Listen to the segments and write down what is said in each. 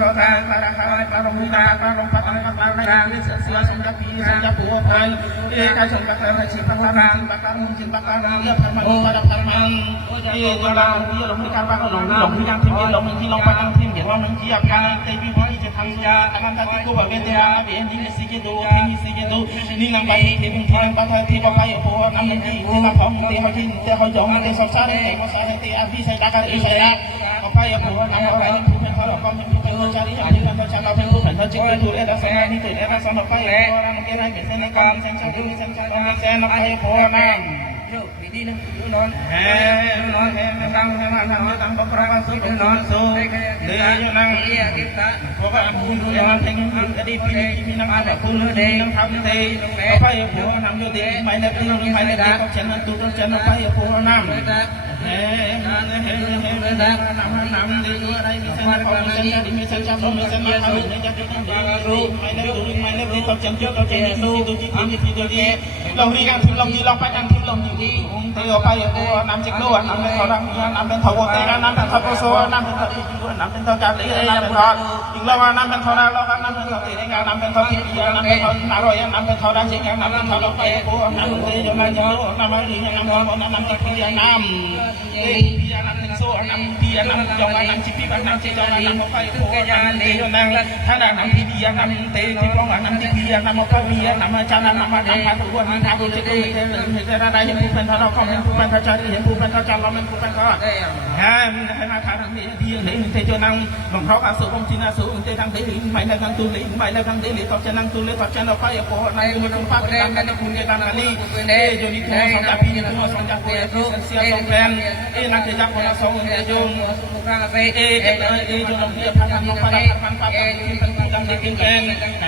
เราทางเราทางเราบูชาเราพัฒนาเราในการเสียสมญปีสมญปัวพันเอกชนกับเราชิพัฒนาบักการมุ่งจินบักการเรียบมันมาดับมันเอกเราที่เรามีการบักหลงที่การทีมเราที่เราบักการทีมเดี๋ยวเราเกี่ยวกันแต่วิธีจะทำยาทำการที่กูบอกเป็นยาเป็นที่สิ่งที่ดูที่สิ่งที่ดูนี่งานไปที่เป็นที่บักที่บักไปผัวน้ำมันที่ที่มาพร้อมที่เขาที่ที่เขาจองที่สอบสารที่เขาสารที่อาภิเษกการอิสระเขาไปผัวน้ำเขาไปผู้เป็นเขาเขาเป็นผู้ cari ahli kantor cara pengen kantor cek itu ada sana ini tuh ada sana apa ya orang kira biasanya kan sensor ini sensor sen apa ya ponam yuk ini nih non non memang memang beberapa suku non dia yang iya kita coba dulu yang pengen jadi pilih minang ada pun yang hamil apa ya ponam jadi main laptop channel tuh channel apa ya ponam lòng đi càng thêm lòng đi lòng phải càng thêm lòng nhiều đi thấy ở bay ở nam chiếc đua nam bên thầu đang nam bên thầu quốc tế nam bên thầu cô số nam bên thầu thị trường nam bên thầu cá lý nam bên thầu những lâu nam bên thầu đang lâu nam bên thầu thị đang nam bên thầu thị trường nam bên thầu nào rồi nam bên thầu đang chỉ nam bên thầu lòng bay của nam bên thầu nam bên thầu nam bên thầu nam bên thầu nam chiếc thị trường nam nam bên số nam thị nam dòng nam chiếc thị nam chiếc dòng nam bay của nam thị nam thang đàn nam thị nam thị thị long nam chiếc thị nam một cái nam cha nam hai thủ quân hai thủ chiếc thị thế ra đây hiệnผู้เป็นเราkhông hiệnผู้เป็นเขาจะเห็นผู้เป็นเขาจะเราเป็นผู้เป็นเขาให้มาทางนี้ที่นี่เทจนังบางเขาอาศัยบางทีอาศัยเททางเทลิไม่ได้ทางตุลิไม่ได้ทางเทลิเขาจะนั่งตุลิเขาจะเราไปโอ้ในมือต้องพักกันกันคุณจะทางนี้จนนี่คุณสองจากพี่คุณสองจากพี่เสียสองแฟนนั่งเทจากคนละสองจงจนเราเพียพันกันเราไปพันเป็นกันเด็กเป็นแฟน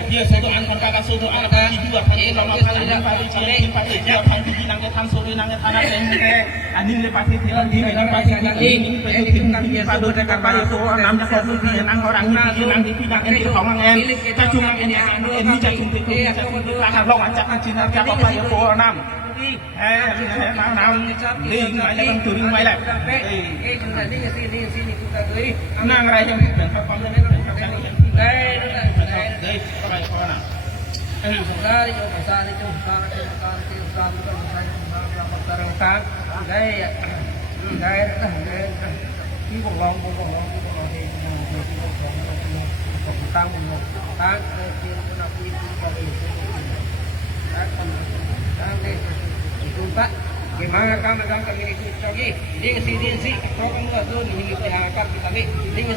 เพียสุดอันคนกากสุดอันที่ด้วยพันเราเราไปเรียนไปเชียร์ไปเที่ยวทางที่นั่งจะทำสุดนั่งจะทำอะไรนี่อันนี้เลยปฏิทินที่ไม่ได้ปฏิทินiniเป็นที่ปฏิทินการไปโซ่น้ำจะเข้าพื้นที่นั่งเขาดังที่นั่งที่พี่ดังเอ็นที่ของนั่งเอ็นจะจุ่มนั่งเอ็นนี่จะจุ่มที่จะจุ่มที่ราคาลงอาจจะจีนจะไปโซ่น้ำน้ำลิงไปเลยตัวลิงไปเลยนั่งอะไรยังผิดเหมือนเขาความเล่นเหมือนเขาจะเล่นได้ได้ไปพอนะได้โยกซาได้โยกซาได้โยกซาได้โยกซาได้โยกซาได้โยกซาได้ที่ผมลองที่ผมตั้งผมตั้งที่ผมนับที่ผมตั้งได้itu Pak gimana kamu kami itu lagi dia sih kalau kamu tuh ini akan kita nih ini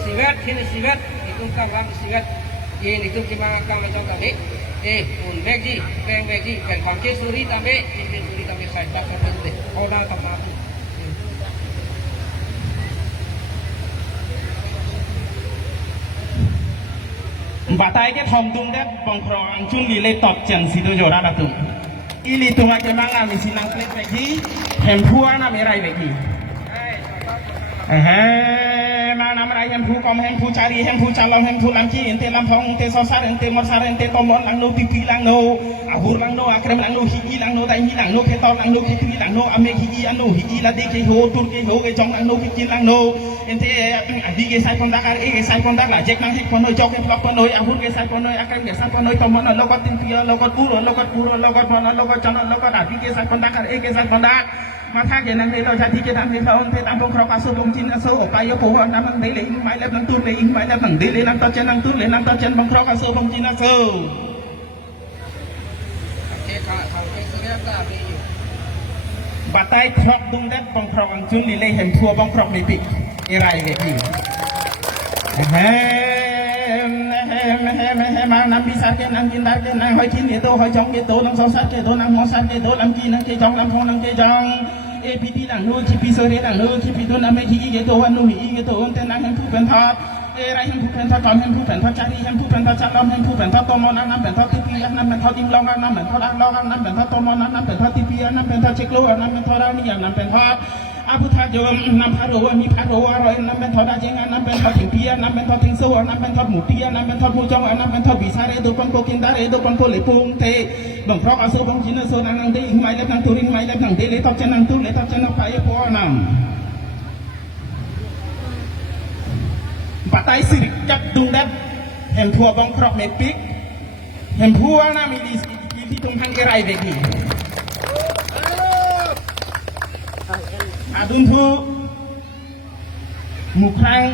siwet itu kawan siwet ini itu gimana kamu tadi unbegi dan pakai suri tambe saya tak tahu deh orang tambah batai ke thom tung deh pengkrong cung lile top chen situ jodoh datung ili tunga ke manga misi nang plek begi hempua na merai begi mana merai hempu kom hempu cari hempu calon hempu langki ente lampong ente sosar ente morsar ente tomon lang no tipi lang no ahur lang no akrem lang no higi lang no tai hi lang no ketol lang no kitui lang no ame higi anu higi la de ke ho tur ke ho ke jong lang no pikin lang no ente adi ke sai pon dakar ke sai pon dak la jek nang hik pon noi jok ke plok pon noi ahur ke sai pon noi akrem ke sai pon noi tomon lo kot tin pia lo kot puro lo kot pon lo kot chon lo kot adi ke sai pon dakar ke sai pon dakมาถ้าเกิดนั่งในเราจะที่จะทำให้เขาเทตามพวกเราอาศัยลงจินอาศัยออกไปยกหัวนั่งนั่งได้เลยอิงไม่แล้วนั่งตุ้นเลยอิงไม่แล้วนั่งได้เลยนั่งตอนเจนนั่งตุ้นเลยนั่งตอนเจนพวกเราอาศัยลงจินอาศัยบัดไตครอบดุงเด็ดพวกเราอังจุนลีเลยเห็นทัวร์พวกเราไม่ปิดอะไรแบบนี้มานั่งพิซซ่าเกนั่งกินได้เกนั่งหอยกินเกโตหอยจองเกโตนั่งซอสเกโตนั่งหัวซัดเกโตนั่งกินนั่งเกจองนั่งพงนั่งเกจองพี่ที่นั่งนู้นพี่เสรีนั่งนู้นพี่ตัวนั่งไม่ขี้เกโตวันนู้นขี้เกโตวันเต้นนั่งเห็นผู้เป็นทอดไรเห็นผู้เป็นทอดก่อนเห็นผู้เป็นทอดใจเห็นผู้เป็นทอดจัดลมเห็นผู้เป็นทอดตัวมอนั่งนั่งเป็นทอดที่พี่นั่งเป็นทอดจิ้มลองนั่งเป็นทอดลองนั่งเป็นทอดตัวมอนั่งเป็นทอดที่พี่นั่งเป็นทอดเช็คโลนั่งเป็นทอดเรานี่นั่งเป็นทอดอาพุทธโยมนำพระโรวมีพระโรวอร่อยนำเป็นทอดเจงนำเป็นทอดถึงเพียนำเป็นทอดถึงสวรรค์นำเป็นทอดหมูเตี้ยนำเป็นทอดหมูจงนำเป็นทอดวิสาเรตุปนโกกินดาเรตุปนโกเลปุงเตบังเพราะอาศัยบังจินโซนังนังเดอิงไม่เล็บนังตุริงไม่เล็บนังเดเลทอดเจนังตุเลทอดเจนังไปปอนำ patai sirik jak dundat hem thua bong krok me pik hem phua na mi di tung hang kerai begi adun thu mukhang